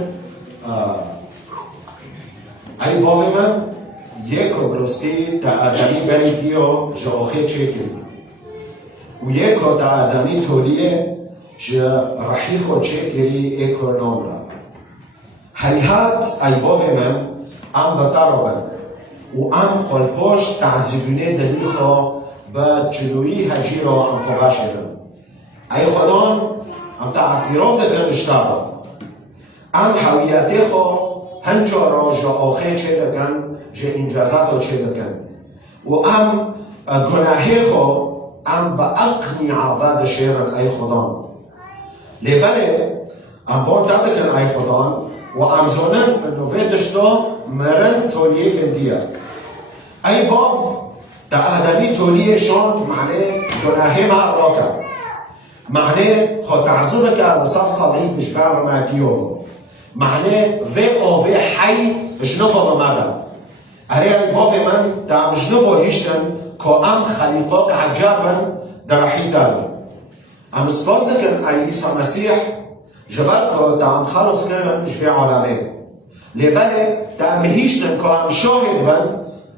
ای باوی من یک برستی تا آدمی بری بیو جا آخه چه کنی. و یک تا آدمی تولیه جا رحی خود چه گری ایکور نام را. حیحات ای باوی من ام بطرابن و ام خالپاش تعذیبونه دلی خواه به جلوی هجی را ام خواه شدن. ای خدان ام تا اعتراف دکن اشتابا. ام حویته خواه هنجا را جا آخه چه دکن جا انجازات را چه دکن. و ام گناهی خواه ام با اقمی عباد شیرن ای خدان. لیبله ام بار دادکن ای خدان و ام زونن به نوه دشتا مرن تولیه گندیه. ای باف تا آدمی تولیه شاند معنی گناهی ما راکا. معنی خود تعذب که بسر صلحی بشبار ما کیوف. معنی وی آوه حی بشنفا بمادا. اره ای باف من تا بشنفا هیشتن که ام خلیقاق عجابن در حی داری. ام سپاس دکن ای عیسی مسیح جبال که تا ام خلص کرن جوی عالمه. لیباله تا ام هیشتن که ام شاهد بن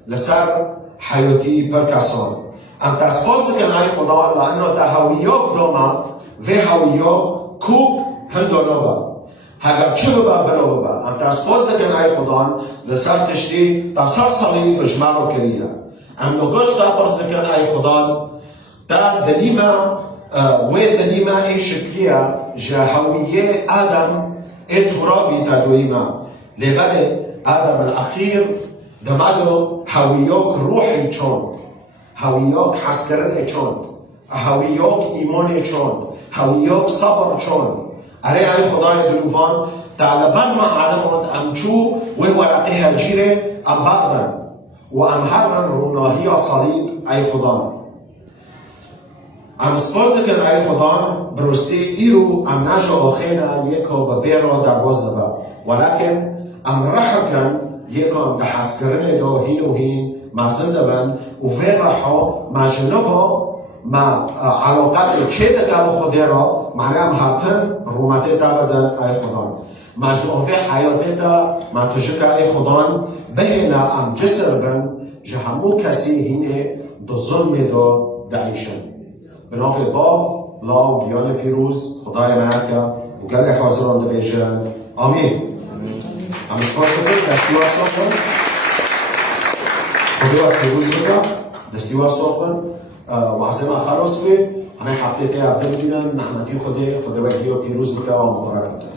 لسر حیاتی پر کسان. ام تا سپاس دکن ای خدا لانه تا هویاک دوما و هویاک کوب هندونا با. هگر چه با بلا با. ام تا سپاس دکن ای خدا لسر تشتی تا سر سالی بجمالو کریه. ام نگوش تا پرس دکن ای خدا تا دلیما و دلیما ای شکلیه جا هویه آدم ای ترابی تا دویما. لیباله آدم الاخیر دمادو هویاک روحی چوند. هویاک حسکرن چوند. هویاک ایمان چوند. هویاک صبر چوند. اره ای خدای دلوفان طالبان ما عالمون امچو و ورقه هجیره ام بغدن و ام هرمن روناهی صلیب ای خدا. ام سپاس دکن ای خدا برسته ایرو ام نجا آخینا یکا ببیرا در باز دبا. ولکن ام رحکن یکا دحس کرنه دا هین و هین ما زنده بن و ویر رحا ما جنفا ما علاقات چه دکل خودی را معنی ام هاتن رومته تا بدن ای خدا. ما جنوه حیاته تا ما تجک ای خدا بهنا ام جسر بن جهمو کسی هینه دو ظلم دا دعیشن. بناف باف لا و دیان پیروز خدای مرکه و گل حاضران دو بیشن. آمین. ام سپاس کنید دستیوار صاحب کن. خدای پیروز بکن. دستیوار صاحب کن. وعظه ما خلاص بید. همه هفته تی هفته ببینن نعمتی خدای وگی و پیروز بکن و مبارک بکن.